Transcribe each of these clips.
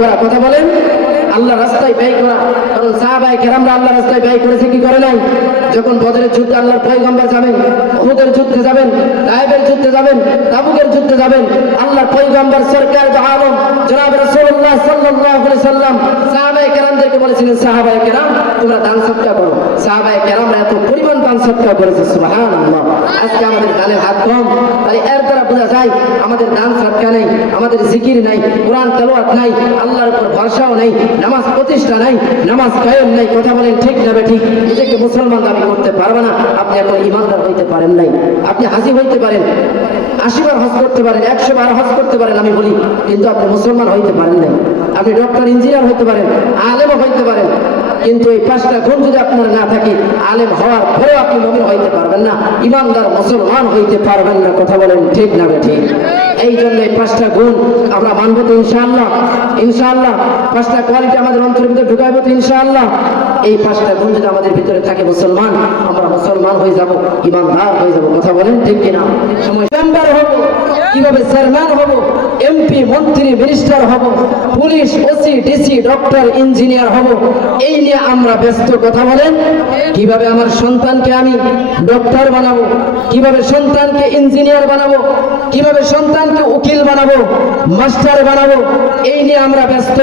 করা, কথা বলেন, আল্লাহ রাস্তায় ব্যয় করা। কারণ সাহাবায়ে কেরামরা আল্লাহ রাস্তায় ব্যয় করেছে কি করে নাই? যখন বদরের যুদ্ধে আল্লাহর পয়গম্বর যাবেন, উহুদের যুদ্ধে যাবেন, তায়েফের যুদ্ধে যাবেন, তাবুকের যুদ্ধে যাবেন, আল্লাহর পয়গম্বর সরকার আলম জনাব রাসূলুল্লাহ সাল্লাল্লাহু আলাইহি সাল্লাম সাহাবায়ে কেরামদেরকে বলেছিলেন, সাহাবায়ে কেরাম তোমরা দান সদকা করো। সাহাবায়ে কেরামরা এত পরিমাণ দান সদকা করেছে, সুবহানাল্লাহ। আজকে আমাদের দানের হাত কম, তাই এর দ্বারা বোঝা যায় আমাদের দান সদকা নেই, আমাদের জিকির নাই, কোরআন তেলাওয়াত নাই, আল্লাহর উপর ভরসাও নাই, নামাজ প্রতিষ্ঠা নাই, নামাজ কায়েম নাই। কথা বলেন ঠিক না ঠিক? নিজেকে মুসলমান দাবি করতে পারবে না, আপনি এখন ইমানদার হইতে পারেন নাই। আপনি হাজি হইতে পারেন, 80 বার হজ করতে পারেন, 100 বার হজ করতে পারেন, আমি বলি, কিন্তু আপনি মুসলমান হইতে পারেন নাই। আপনি ডক্টর, ইঞ্জিনিয়ার হইতে পারেন, আলেমও হইতে পারেন, কিন্তু এই 5টা গুণ যদি আপনার না থাকে, আলেম হওয়ার পরেও আপনি মুমিন হইতে পারবেন না, ইমানদার মুসলমান হইতে পারবেন না। কথা বলেন ঠিক না ঠিক? এই জন্য এই 5টা গুণ আমরা মানব তো ইনশাআল্লাহ, ইনশাআল্লাহ। 5টা কোয়ালিটি আমাদের অন্তরের ভিতরে ঢুকাইব তো ইনশাআল্লাহ। এই 5টা গুণ যদি আমাদের ভিতরে থাকে, মুসলমান, আমরা মুসলমান হয়ে যাব, ইমানদার হয়ে যাব। কথা বলেন ঠিক কিনা? সময় মেম্বার হব, কিভাবে চেয়ারম্যান হব, এমপি, মন্ত্রী, মিনিস্টার হব, police, OC, DC, doctor, engineer হব, এই নিয়ে আমরা ব্যস্ত। কথা বলেন, কিভাবে আমার সন্তানকে আমি ডক্টর বানাবো, কিভাবে সন্তানকে ইঞ্জিনিয়ার বানাবো, কিভাবে সন্তানকে উকিল বানাবো, মাস্টার বানাবো, এই নিয়ে আমরা ব্যস্ত।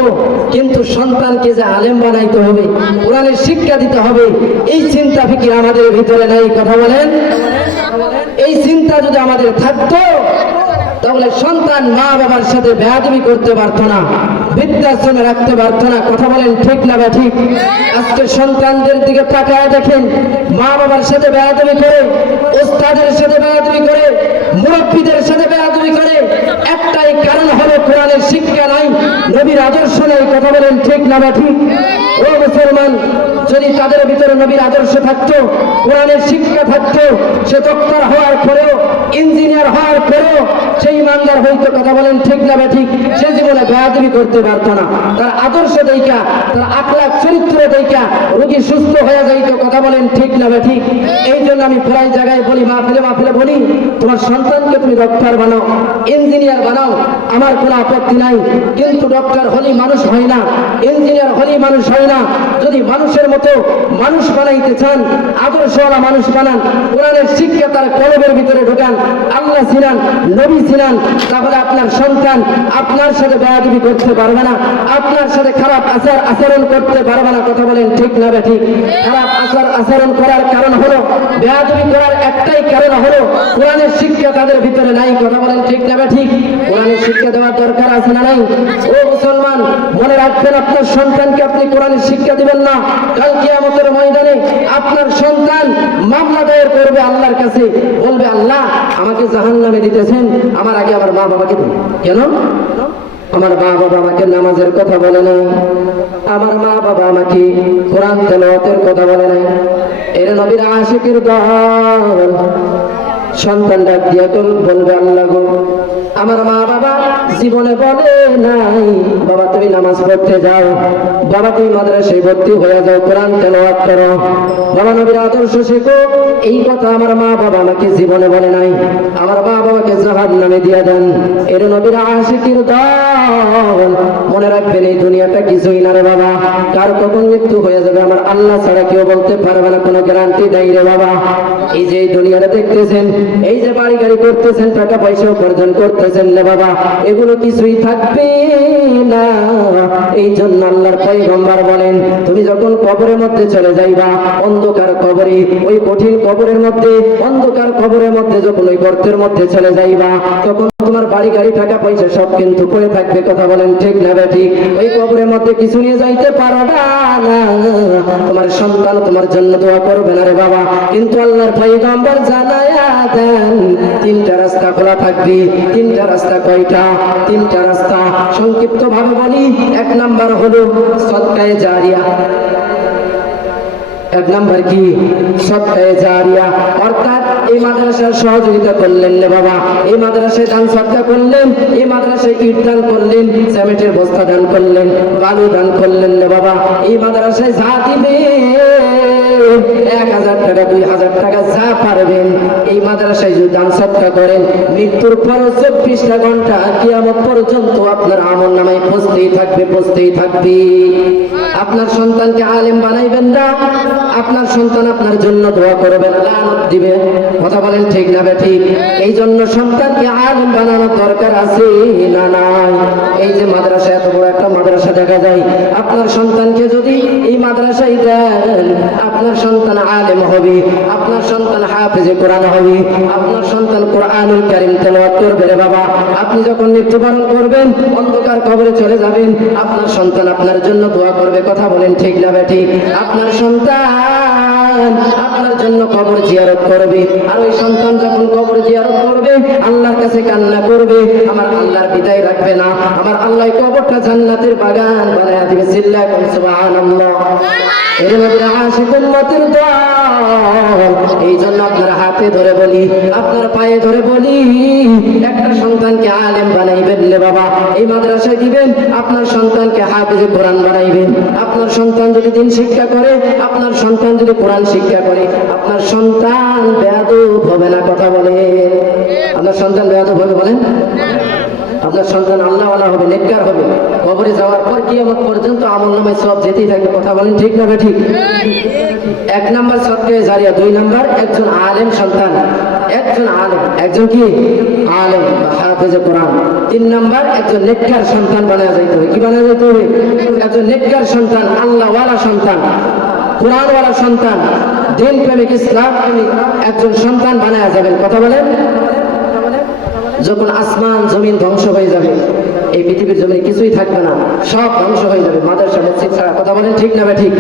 কিন্তু সন্তানকে যে আলেম বানাইতে হবে, কোরআনের শিক্ষা দিতে হবে, এই চিন্তা ফিকির আমাদের ভিতরে নাই। কথা বলেন, এই চিন্তা যদি আমাদের থাকতো, তাহলে সন্তান মা বাবার সাথে বেয়াদবি করতে পারতো না, বৃদ্ধাশ্রমে রাখতে পারতো না। কথা বলেন ঠিক না ঠিক? আজকে সন্তানদের দিকে তাকায় দেখেন, মা বাবার সাথে বেয়াদবি করে, ওস্তাদের সাথে বেয়াদবি করে, মুরব্বীদের সাথে বেয়াদবি করে, একটাই কারণ হলো কোরআনের শিক্ষা নাই, নবীর আদর্শ নাই। কথা বলেন ঠিক না ঠিক? ও মুসলমান, যদি তাদের ভিতরে নবীর আদর্শ থাকতো, কোরআনের শিক্ষা থাকতো, সে ডক্টর হওয়ার পরেও, ইঞ্জিনিয়ার হওয়ার পরেও সেই ইমানদার হইতো। কথা বলেন ঠিক না ঠিক? সে জীবনে বেয়াদবি করতে পারতো না। তার আদর্শ দেখা, তার আখলাক চরিত্র দেখা রোগী সুস্থ হয়ে যাইতো। কথা বলেন ঠিক না ঠিক? এই জন্য আমি প্রায় জায়গায় বলি, মাহফিলে বলি, তোমার সন্তানকে তুমি ডক্টর বানাও, ইঞ্জিনিয়ার বানাও, আমার কোনো আপত্তি নাই, কিন্তু ডক্টর হলেই মানুষ হয় না, ইঞ্জিনিয়ার হলেই মানুষ হয় না। যদি মানুষের মতো মানুষ বানাইতে চান, আদর্শওয়ালা মানুষ বানান, কোরআনের শিক্ষা তার কলবের ভিতরে ঢোকান, আল্লাহ ছিলেন, নবী ছিলেন, তাহলে আপনার সন্তান আপনার সাথে বেয়াদবি করতে পারবে না, আপনার সাথে খারাপ আচরণ করতে পারবে না। কথা বলেন ঠিক না ঠিক? খারাপ আচরণ করার কারণ হলো, বেয়াদবি করার একটাই কারণ হলো কোরআনের শিক্ষা তাদের ভিতরে নাই। কথা বলেন ঠিক না ঠিক? কোরআনের শিক্ষা দেওয়ার দরকার আছে না নাই? ও মুসলমান, মনে রাখবেন, আপনার সন্তানকে আপনি কোরআনের শিক্ষা দিবেন না, কাল কিয়ামতের ময়দানে আপনার সন্তান মামলা দায়ের করবে আল্লাহর কাছে, বলবে, আল্লাহ আমাকে জাহান্নামে দিতেছেন, আমার আগে আমার মা বাবাকে দিন। কেন? আমার মা বাবা আমাকে নামাজের কথা বলে নাই, আমার মা বাবা আমাকে কোরআন তেলাওয়াতের কথা বলে নাই। এর নবীর আশিকের দল সন্তান ডাক দিয়া বলবে, আল্লাহ গো, আমার মা বাবা জীবনে বলে নাই বাবা তুমি নামাজ পড়তে যাও, বাবা তুমি মাদ্রাসায় ভর্তি হয়ে যাও, কোরআন তেলাওয়াত করো, বাবা নবীর আদর্শ শেখো, এই কথা আমার মা বাবা আমাকে জীবনে বলে নাই, আমার মা বাবাকে জাহান্নামে দিয়ে দেন। এর নবীর আশিকের দল মনে রাখবেন, এই দুনিয়াটা কিছুই না রে বাবা, কার কখন মৃত্যু হয়ে যাবে আমার আল্লাহ ছাড়া কেউ বলতে পারবে না, কোনো গ্যারান্টি দেয় রে বাবা। এই যে এই দুনিয়াটা দেখতেছেন, এই যে বাড়ি গাড়ি করতেছেন, টাকা পয়সা উপার্জন করতেছেন না বাবা, এগুলো কিছুই থাকবে না। এই জন্য আল্লাহর পয়গম্বর বলেন, তুমি যখন কবরের মধ্যে চলে যাইবা, অন্ধকার কবরে, ওই কঠিন কবরের মধ্যে, অন্ধকার কবরের মধ্যে যখন ওই গর্তের মধ্যে চলে যাইবা, তখন তোমার বাড়ি গাড়ি টাকা পয়সা সব কিন্তু পড়ে থাকবে। কথা বলেন ঠিক না ঠিক? ওই কবরের মধ্যে কিছু নিয়ে যাইতে পারো না, তোমার সন্তান তোমার জন্য দোয়া করবে না রে বাবা, কিন্তু আল্লাহর পয়গম্বর জানায়া দেন 3টা রাস্তা খোলা থাকবে। 3টা রাস্তা কয়টা? 3টা রাস্তা সংক্ষিপ্ত ভাবে বলি। 1 নাম্বার হলো সদকায়ে জারিয়া। 1 নাম্বার কি? সদকায়ে জারিয়া, অর্থাৎ এই মাদ্রাসার সহযোগিতা করলেন রে বাবা, এই মাদ্রাসায় দান সদকা করলেন, এই মাদ্রাসায় ইট দান করলেন, সিমেন্টের বস্তা দান করলেন, বালু দান করলেন রে বাবা, এই মাদ্রাসায় যা দিবেন 1000 টাকা 2000 টাকা যা পারবেন এই মাদ্রাসায় যদি দান সদকা করেন, মৃত্যুর পর 24টা ঘন্টা কিয়ামত পর্যন্ত আপনার আমলনামায় পৌঁছতেই থাকবে। আপনার সন্তানকে আলেম বানাইবেন না, আপনার সন্তান আপনার জন্য দোয়া করবেন, লানত দিবে। কথা বলেন ঠিক না ঠিক? এই জন্য সন্তানকে আলেম বানানোর দরকার আছে না নাই? এই যে মাদ্রাসা, এত বড় একটা মাদ্রাসা দেখা যায়, আপনার সন্তানকে যদি এই মাদ্রাসায় দেন, আপনার সন্তান আলেম হবে, আপনার সন্তান হাফেজে কোরআন হবে, আপনার সন্তান কোরআনুল কারীম তেলাওয়াত করবে। রে বাবা, আপনি যখন মৃত্যুবরণ করবেন, অন্ধকার কবরে চলে যাবেন, আপনার সন্তান আপনার জন্য দোয়া করবে। কথা বলেন ঠিক না ঠিক? আপনার সন্তান আপনার জন্য কবর জিয়ারত করবে, আর ওই সন্তান যখন কবর জিয়ারত করবে, আল্লাহর কাছে কান্না করবে, আমার আল্লাহর বিদায় রাখবে না, আমার আল্লাহ কবরটা জান্নাতের বাগান বানায়া দিবে। চিল্লায় বলেন সুবহানাল্লাহ। এর মধ্যে আশিক উম্মতের দল। এই জন্য আপনার হাতে ধরে বলি, আপনার পায়ে ধরে বলি, একটা সন্তানকে আলেম বানাইবেন রে বাবা, এই মাদ্রাসায় দিবেন, আপনার সন্তানকে হাফেজে কোরআন বানাইবেন। আপনার সন্তান যদি দিন শিক্ষা করে, আপনার সন্তান যদি কোরআন শিক্ষা করে, আপনার সন্তান বেয়াদব হবে না। কথা বলে, আপনার সন্তান বেয়াদব হবে বলেন? আপনার সন্তান আল্লাহওয়ালা হবে, নেককার হবে, কবরে যাওয়ার পর কিয়ামত পর্যন্ত আমলনামায় সব যেতেই থাকবে। কথা বলেন ঠিক না ঠিক? 1 নাম্বার সদকায়ে জারিয়া, 2 নাম্বার একজন আলেম সন্তান, একজন আলেম, একজন কি আলেম হাফেজে কোরআন। 3 নাম্বার একজন নেককার সন্তান বানায় যাইতে হবে। কি বানায় যাইতে হবে? একজন নেককার সন্তান, আল্লাহওয়ালা সন্তান, কোরআনওয়ালা সন্তান, দিন প্রেমিক, ইসলাম প্রেমিক একজন সন্তান বানায় যাবেন। কথা বলেন। যখন আসমান জমিন ধ্বংস হয়ে যাবে, এই পৃথিবীর জমিনে কিছুই থাকবে না, সব ধ্বংস হয়ে যাবে মাদ্রাসা মসজিদ ছাড়া। কথা বলেন ঠিক না ঠিক?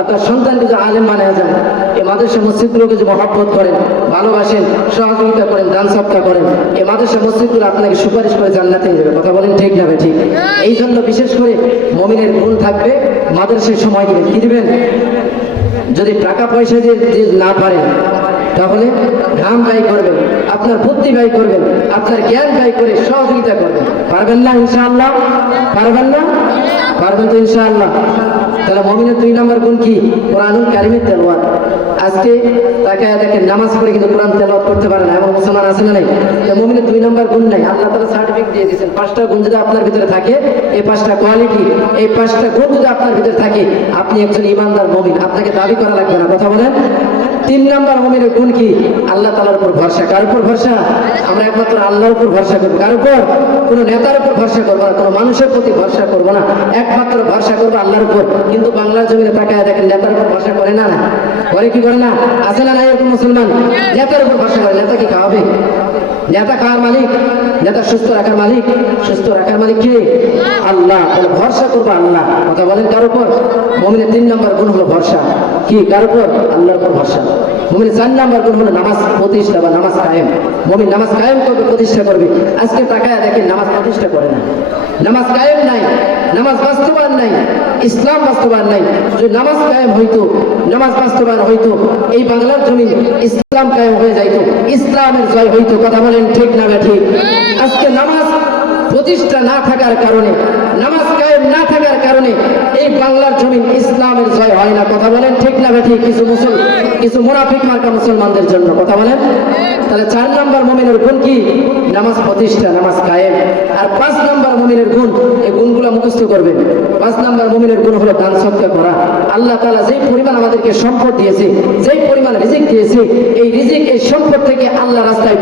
আপনার সন্তানকে যে আলেম বানায় যান, এই মাদ্রাসা মসজিদগুলোকে যে মহব্বত করেন, ভালোবাসেন, সহযোগিতা করেন, দান সদকা করেন, এই মাদ্রাসা মসজিদগুলো আপনাকে সুপারিশ করে জান্নাতে নিয়ে যাবে। কথা বলেন ঠিক না ঠিক? এই জন্য বিশেষ করে মুমিনের গুণ থাকবে, মাদ্রাসায় সময় দিবেন। কি দিবেন? যদি টাকা পয়সা দিয়ে না পারেন, তাহলে ঘাম ব্যয় করবেন, আপনার বুদ্ধি ব্যয় করবেন, আপনার জ্ঞান ব্যয় করে সহযোগিতা করবেন। পারবেন না ইনশাআল্লাহ? পারবেন না? পারবেন তো ইনশাআল্লাহ? তাহলে মুমিনের 2 নাম্বার গুণ কি? কোরআনুল কারীমের তেলাওয়াত। আজকে তাকে দেখেন নামাজ পড়ে কিন্তু কোরআন তেলাওয়াত করতে পারে না, এমন মুসলমান আছে না নাই? মুমিনের 2 নাম্বার গুণ নাই। আল্লাহ তাআলা সার্টিফিকেট দিয়ে দিয়েছেন, 5টা গুণ যদি আপনার ভিতরে থাকে, এই 5টা কোয়ালিটি, এই 5টা গুণ যদি আপনার ভিতরে থাকে, আপনি একজন ইমানদার মুমিন, আপনাকে দাবি করা লাগবে না। কথা বলেন। 3 নাম্বার মুমিনের গুণ কি? আল্লাহ তাআলার উপর ভরসা। কার উপর ভরসা? আমরা একমাত্র আল্লাহর উপর ভরসা করব। কার উপর? কোনো নেতার উপর ভরসা করব না, কোনো মানুষের প্রতি ভরসা করব না, একমাত্র ভরসা করব আল্লাহর উপর। কিন্তু বাংলার জমিনে তাকায় দেখেন, নেতার উপর ভরসা করে না? না করে? কি করে না? আছে না নাই এরকম মুসলমান? নেতার উপর ভরসা করে। নেতা কি খাওয়াবে? নেতা খাওয়ার মালিক, নেতা সুস্থ রাখার মালিক। সুস্থ রাখার মালিক কে? আল্লাহ। তাহলে ভরসা করবো আল্লাহ। কথা বলেন কার উপর? মুমিনের 3 নাম্বার গুণ হলো ভরসা। কি? কার উপর? আল্লাহর উপর ভরসা। মুমিনের 4 নাম্বার গুণ হলো নামাজ প্রতিষ্ঠা বা নামাজ কায়েম। মুমিন নামাজ কায়েম করবে, প্রতিষ্ঠা করবে। আজকে তাকায় দেখেন, নামাজ প্রতিষ্ঠা করে না, নামাজ কায়েম নাই, নামাজ বাস্তবায়ন নাই, ইসলাম বাস্তবায়ন নাই। যদি নামাজ কায়েম হইতো, নামাজ বাস্তবায়ন হইতো, এই বাংলার জমিন ইসলাম কায়েম হয়ে যাইতো, ইসলামের জয় হইতো। কথা বলেন ঠিক না ঠিক? আজকে নামাজ প্রতিষ্ঠা না থাকার কারণে, নামাজ কায়েম না থাকার কারণে এই বাংলার জমিন ইসলামের জয় হয় না। কথা বলেন ঠিক না ঠিক? কিছু মুনাফিক মার্কা মুসলমানদের জন্য। কথা বলেন। তাহলে 4 নাম্বার মুমিনের গুণ কি? নামাজ প্রতিষ্ঠা, নামাজ কায়েম। আর 5 নাম্বার মুমিনের গুণ, এই গুণগুলো মুখস্থ করবেন। 5 নাম্বার মুমিনের গুণ হলো দান সদকা করা। আল্লাহ তাআলা যেই পরিমাণ আমাদেরকে সম্পদ দিয়েছে, যেই পরিমাণ রিজিক দিয়েছে, এই রিজিক, এই সম্পদ থেকে আল্লাহ রাস্তায়